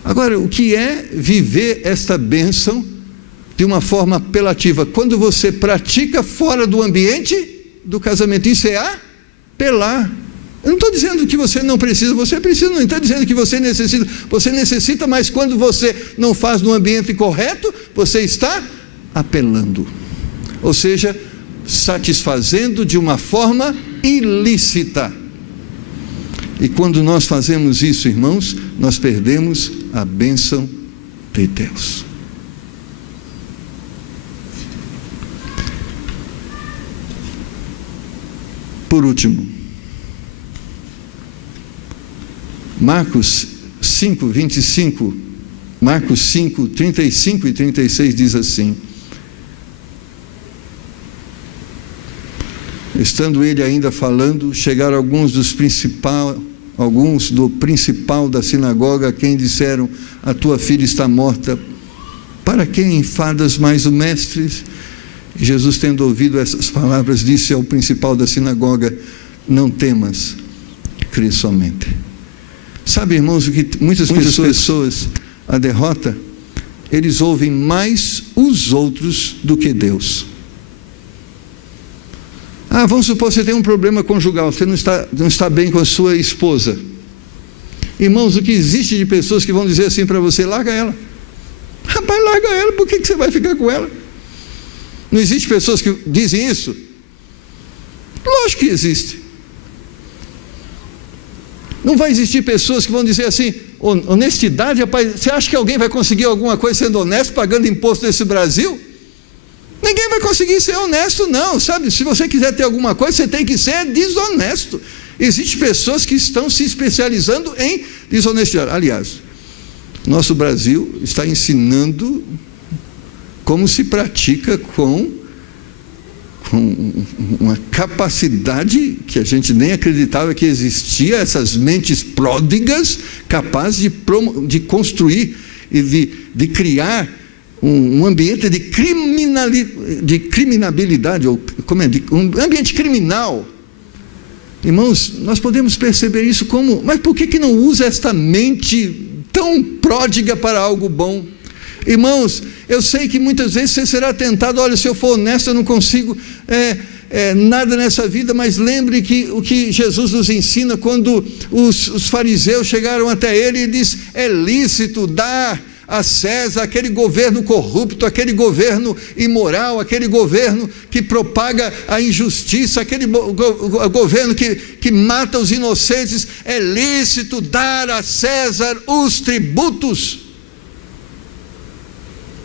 Agora, o que é viver esta bênção de uma forma apelativa? Quando você pratica fora do ambiente do casamento, isso é apelar. Eu não estou dizendo que você não precisa, você precisa, não estou dizendo que você necessita, mas quando você não faz no ambiente correto, você está apelando, ou seja, satisfazendo de uma forma ilícita. E quando nós fazemos isso, irmãos, nós perdemos a bênção de Deus. Por último, Marcos 5, 25, Marcos 5, 35 e 36 diz assim: estando ele ainda falando, chegaram alguns do principal da sinagoga, a quem disseram, a tua filha está morta, para quem enfadas mais o mestre? E Jesus, tendo ouvido essas palavras, disse ao principal da sinagoga, não temas, crê somente. Sabe, irmãos, o que muitas pessoas, a derrota, eles ouvem mais os outros do que Deus. Vamos supor que você tem um problema conjugal, você não está bem com a sua esposa. Irmãos, o que existe de pessoas que vão dizer assim para você: larga ela. Rapaz, larga ela, por que você vai ficar com ela? Não existe pessoas que dizem isso? Lógico que existe. Não vai existir pessoas que vão dizer assim: honestidade, rapaz, você acha que alguém vai conseguir alguma coisa sendo honesto, pagando imposto nesse Brasil? Ninguém vai conseguir ser honesto, não, sabe? Se você quiser ter alguma coisa, você tem que ser desonesto. Existem pessoas que estão se especializando em desonestidade. Aliás, nosso Brasil está ensinando como se pratica com uma capacidade que a gente nem acreditava que existia, essas mentes pródigas capazes de construir e de criar um ambiente de criminalidade, ou um ambiente criminal. Irmãos, nós podemos perceber isso como: mas por que não usa esta mente tão pródiga para algo bom? Irmãos, eu sei que muitas vezes você será tentado: olha, se eu for honesto, eu não consigo nada nessa vida. Mas lembre que o que Jesus nos ensina, quando os fariseus chegaram até ele e disse: é lícito dar a César aquele governo corrupto, aquele governo imoral, aquele governo que propaga a injustiça, aquele governo que mata os inocentes. É lícito dar a César os tributos.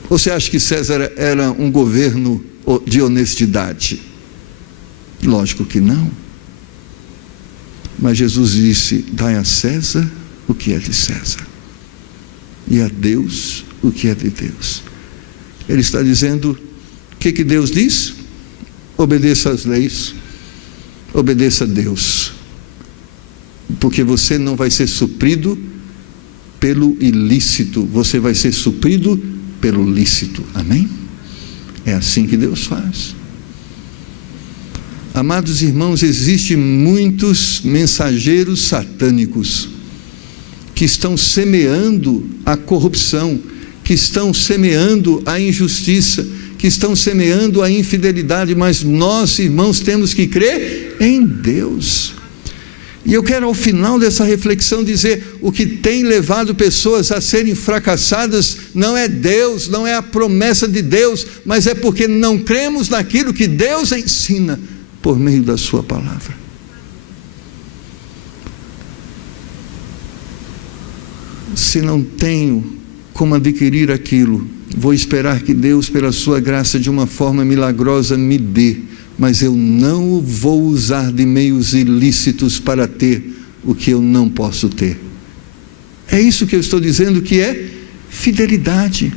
Você acha que César era um governo de honestidade? Lógico que não. Mas Jesus disse: dai a César o que é de César, e a Deus o que é de Deus. Ele está dizendo: o que Deus diz? Obedeça às leis, obedeça a Deus, porque você não vai ser suprido pelo ilícito, você vai ser suprido pelo lícito. Amém? É assim que Deus faz. Amados irmãos, existem muitos mensageiros satânicos que estão semeando a corrupção, que estão semeando a injustiça, que estão semeando a infidelidade. Mas nós, irmãos, temos que crer em Deus. E eu quero, ao final dessa reflexão, dizer: o que tem levado pessoas a serem fracassadas não é Deus, não é a promessa de Deus, mas é porque não cremos naquilo que Deus ensina por meio da sua palavra. Se não tenho como adquirir aquilo, vou esperar que Deus, pela sua graça, de uma forma milagrosa, me dê, mas eu não vou usar de meios ilícitos para ter o que eu não posso ter. É isso que eu estou dizendo que é fidelidade,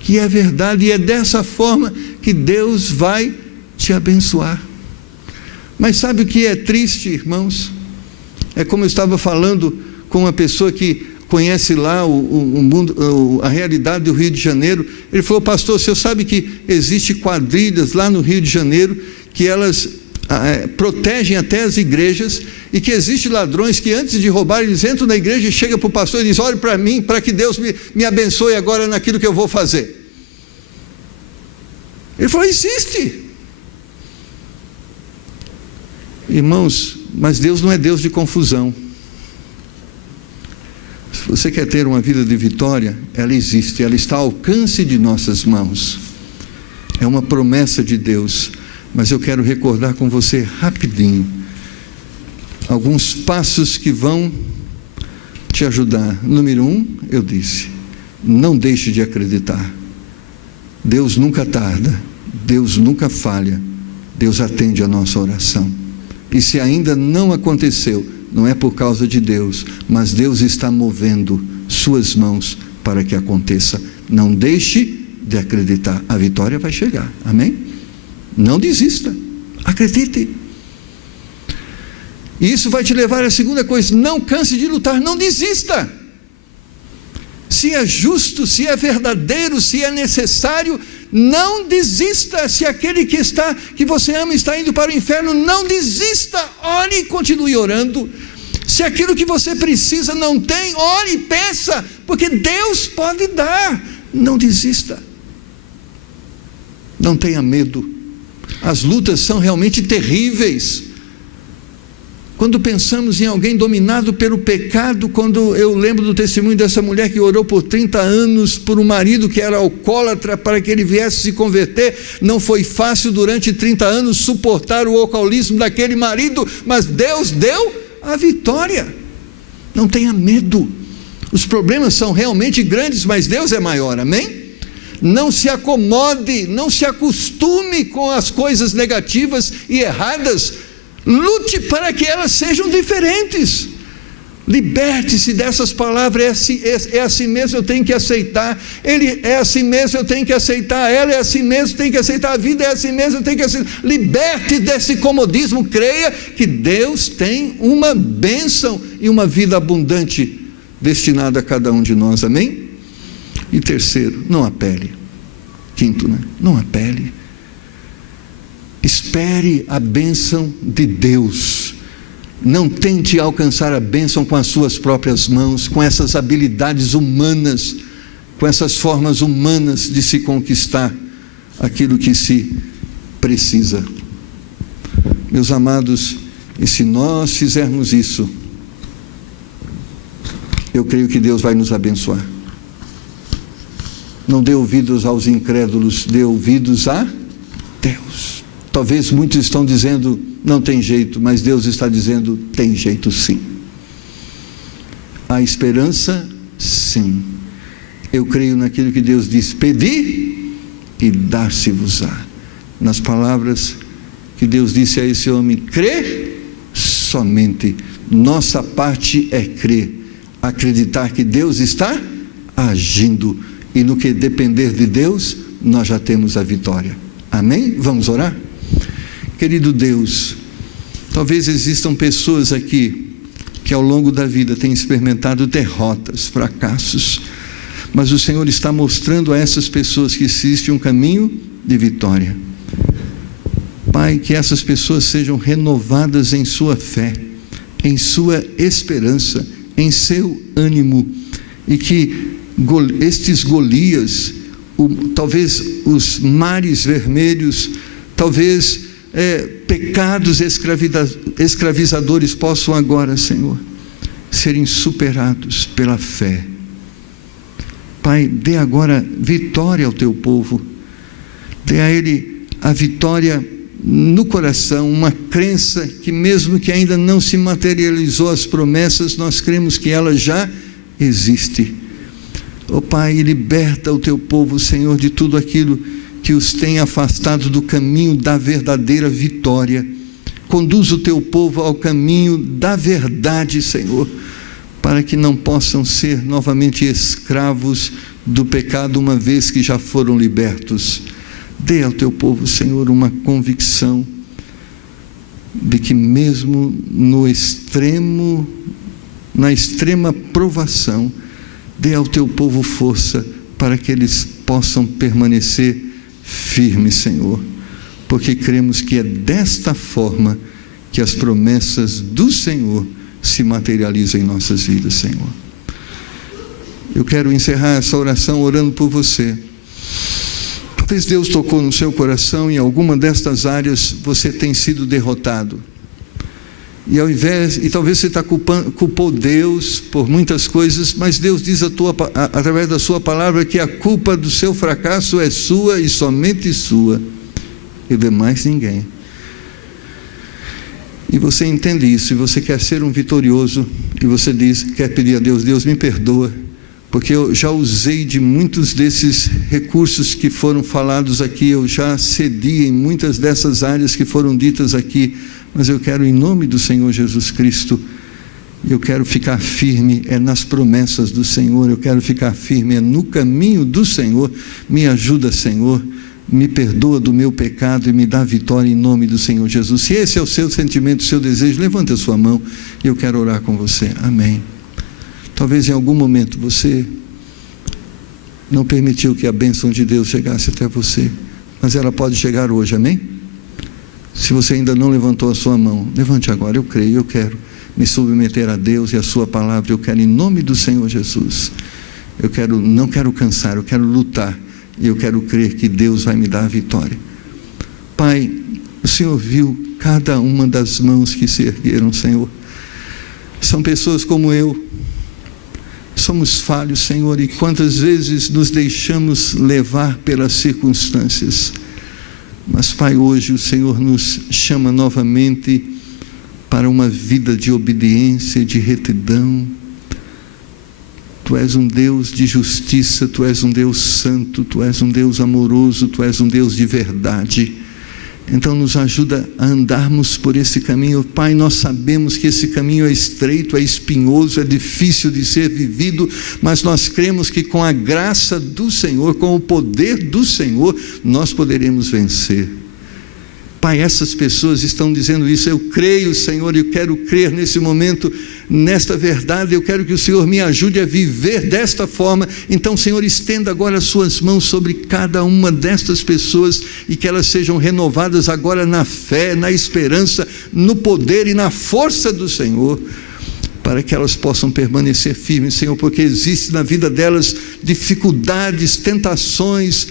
que é verdade, e é dessa forma que Deus vai te abençoar. Mas sabe o que é triste, irmãos? É como eu estava falando com uma pessoa que conhece lá o mundo, a realidade do Rio de Janeiro. Ele falou: pastor, o senhor sabe que existe quadrilhas lá no Rio de Janeiro, que elas protegem até as igrejas, e que existem ladrões que, antes de roubar, eles entram na igreja e chegam para o pastor e dizem: olhe para mim, para que Deus me abençoe agora naquilo que eu vou fazer. Ele falou: existe. Irmãos, mas Deus não é Deus de confusão. Se você quer ter uma vida de vitória, ela existe, ela está ao alcance de nossas mãos. É uma promessa de Deus. Mas eu quero recordar com você rapidinho alguns passos que vão te ajudar. Número 1, eu disse: não deixe de acreditar. Deus nunca tarda, Deus nunca falha, Deus atende a nossa oração. E se ainda não aconteceu, não é por causa de Deus, mas Deus está movendo suas mãos para que aconteça. Não deixe de acreditar, a vitória vai chegar. Amém? Não desista, acredite. E isso vai te levar à segunda coisa: não canse de lutar, não desista. Se é justo, se é verdadeiro, se é necessário, não desista. Se aquele que você ama está indo para o inferno, não desista. Ore e continue orando. Se aquilo que você precisa não tem, ore e peça, porque Deus pode dar. Não desista. Não tenha medo. As lutas são realmente terríveis. Quando pensamos em alguém dominado pelo pecado, quando eu lembro do testemunho dessa mulher que orou por 30 anos por um marido que era alcoólatra para que ele viesse se converter, não foi fácil durante 30 anos suportar o alcoolismo daquele marido, mas Deus deu a vitória. Não tenha medo, os problemas são realmente grandes, mas Deus é maior, amém? Não se acomode, não se acostume com as coisas negativas e erradas, lute para que elas sejam diferentes. Liberte-se dessas palavras. É assim mesmo, eu tenho que aceitar. Ele é assim mesmo, eu tenho que aceitar. Ela é assim mesmo, tem que aceitar. A vida é assim mesmo, eu tenho que aceitar. Liberte desse comodismo. Creia que Deus tem uma bênção e uma vida abundante destinada a cada um de nós, amém? E terceiro, não apele. Quinto, não apele. Espere a bênção de Deus. Não tente alcançar a bênção com as suas próprias mãos, com essas habilidades humanas, com essas formas humanas de se conquistar aquilo que se precisa. Meus amados, e se nós fizermos isso, eu creio que Deus vai nos abençoar. Não dê ouvidos aos incrédulos, dê ouvidos a Deus. Talvez muitos estão dizendo, não tem jeito, mas Deus está dizendo, tem jeito sim. Há esperança? Sim. Eu creio naquilo que Deus diz, pedi e dar-se-vos-á. Nas palavras que Deus disse a esse homem, crê somente. Nossa parte é crer, acreditar que Deus está agindo, e no que depender de Deus, nós já temos a vitória. Amém? Vamos orar? Querido Deus, talvez existam pessoas aqui que ao longo da vida têm experimentado derrotas, fracassos, mas o Senhor está mostrando a essas pessoas que existe um caminho de vitória. Pai, que essas pessoas sejam renovadas em sua fé, em sua esperança, em seu ânimo, e que estes Golias, talvez os mares vermelhos, talvez pecados escravizadores possam agora, Senhor, serem superados pela fé. Pai, dê agora vitória ao teu povo, dê a ele a vitória no coração, uma crença que mesmo que ainda não se materializou as promessas, nós cremos que ela já existe. Ó Pai, liberta o teu povo, Senhor, de tudo aquilo que os tem afastado do caminho da verdadeira vitória. Conduz o teu povo ao caminho da verdade, Senhor, para que não possam ser novamente escravos do pecado, uma vez que já foram libertos. Dê ao teu povo, Senhor, uma convicção de que mesmo na extrema provação, dê ao teu povo força para que eles possam permanecer firmes, Senhor, porque cremos que é desta forma que as promessas do Senhor se materializam em nossas vidas, Senhor. Eu quero encerrar essa oração orando por você. Talvez Deus tocou no seu coração e em alguma destas áreas você tem sido derrotado. E talvez você culpou Deus por muitas coisas, mas Deus diz através da sua palavra que a culpa do seu fracasso é sua e somente sua, e de mais ninguém. E você entende isso, e você quer ser um vitorioso, e você quer pedir a Deus, Deus me perdoa, porque eu já usei de muitos desses recursos que foram falados aqui, eu já cedi em muitas dessas áreas que foram ditas aqui, mas eu quero, em nome do Senhor Jesus Cristo, eu quero ficar firme, nas promessas do Senhor, eu quero ficar firme, no caminho do Senhor. Me ajuda, Senhor, me perdoa do meu pecado e me dá vitória em nome do Senhor Jesus. Se esse é o seu sentimento, o seu desejo, levante a sua mão e eu quero orar com você. Amém. Talvez em algum momento você não permitiu que a bênção de Deus chegasse até você, mas ela pode chegar hoje, amém? Se você ainda não levantou a sua mão, levante agora. Eu creio, eu quero me submeter a Deus e a sua palavra. Eu quero, em nome do Senhor Jesus, não quero cansar, eu quero lutar, e eu quero crer que Deus vai me dar a vitória. Pai, O Senhor viu cada uma das mãos que se ergueram, Senhor. São pessoas como eu. Somos falhos, Senhor, e quantas vezes nos deixamos levar pelas circunstâncias. Mas, Pai, hoje o Senhor nos chama novamente para uma vida de obediência, de retidão. Tu és um Deus de justiça, Tu és um Deus santo, Tu és um Deus amoroso, Tu és um Deus de verdade. Então nos ajuda a andarmos por esse caminho. Pai, nós sabemos que esse caminho é estreito, é espinhoso, é difícil de ser vivido, mas nós cremos que com a graça do Senhor, com o poder do Senhor, nós poderemos vencer. Pai, essas pessoas estão dizendo isso. Eu creio, Senhor, eu quero crer nesse momento, nesta verdade. Eu quero que o Senhor me ajude a viver desta forma. Então, Senhor, estenda agora as suas mãos sobre cada uma destas pessoas e que elas sejam renovadas agora na fé, na esperança, no poder e na força do Senhor, para que elas possam permanecer firmes, Senhor, porque existe na vida delas dificuldades, tentações,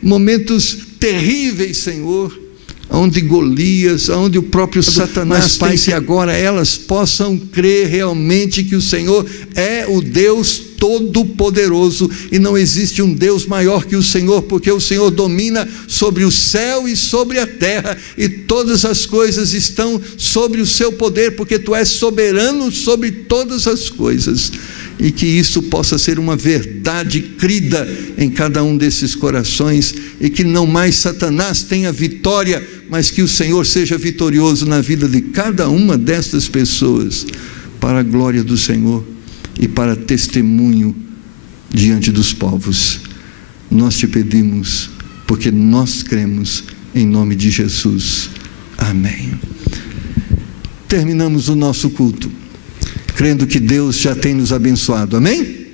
momentos terríveis, Senhor, onde Golias, onde o próprio Satanás, Pai, que agora elas possam crer realmente que o Senhor é o Deus Todo-Poderoso e não existe um Deus maior que o Senhor, porque o Senhor domina sobre o céu e sobre a terra e todas as coisas estão sobre o seu poder, porque Tu és soberano sobre todas as coisas. E que isso possa ser uma verdade crida em cada um desses corações, e que não mais Satanás tenha vitória, mas que o Senhor seja vitorioso na vida de cada uma destas pessoas, para a glória do Senhor e para testemunho diante dos povos. Nós Te pedimos, porque nós cremos, em nome de Jesus. Amém. Terminamos o nosso culto crendo que Deus já tem nos abençoado, amém?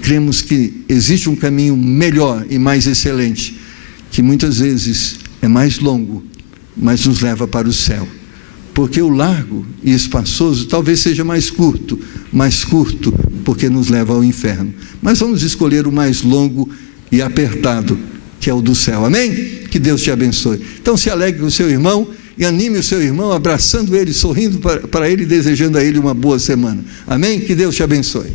Cremos que existe um caminho melhor e mais excelente, que muitas vezes é mais longo, mas nos leva para o céu, porque o largo e espaçoso talvez seja mais curto, porque nos leva ao inferno, mas vamos escolher o mais longo e apertado, que é o do céu, amém? Que Deus te abençoe. Então se alegre com o seu irmão e anime o seu irmão, abraçando ele, sorrindo para ele, desejando a ele uma boa semana, amém? Que Deus te abençoe.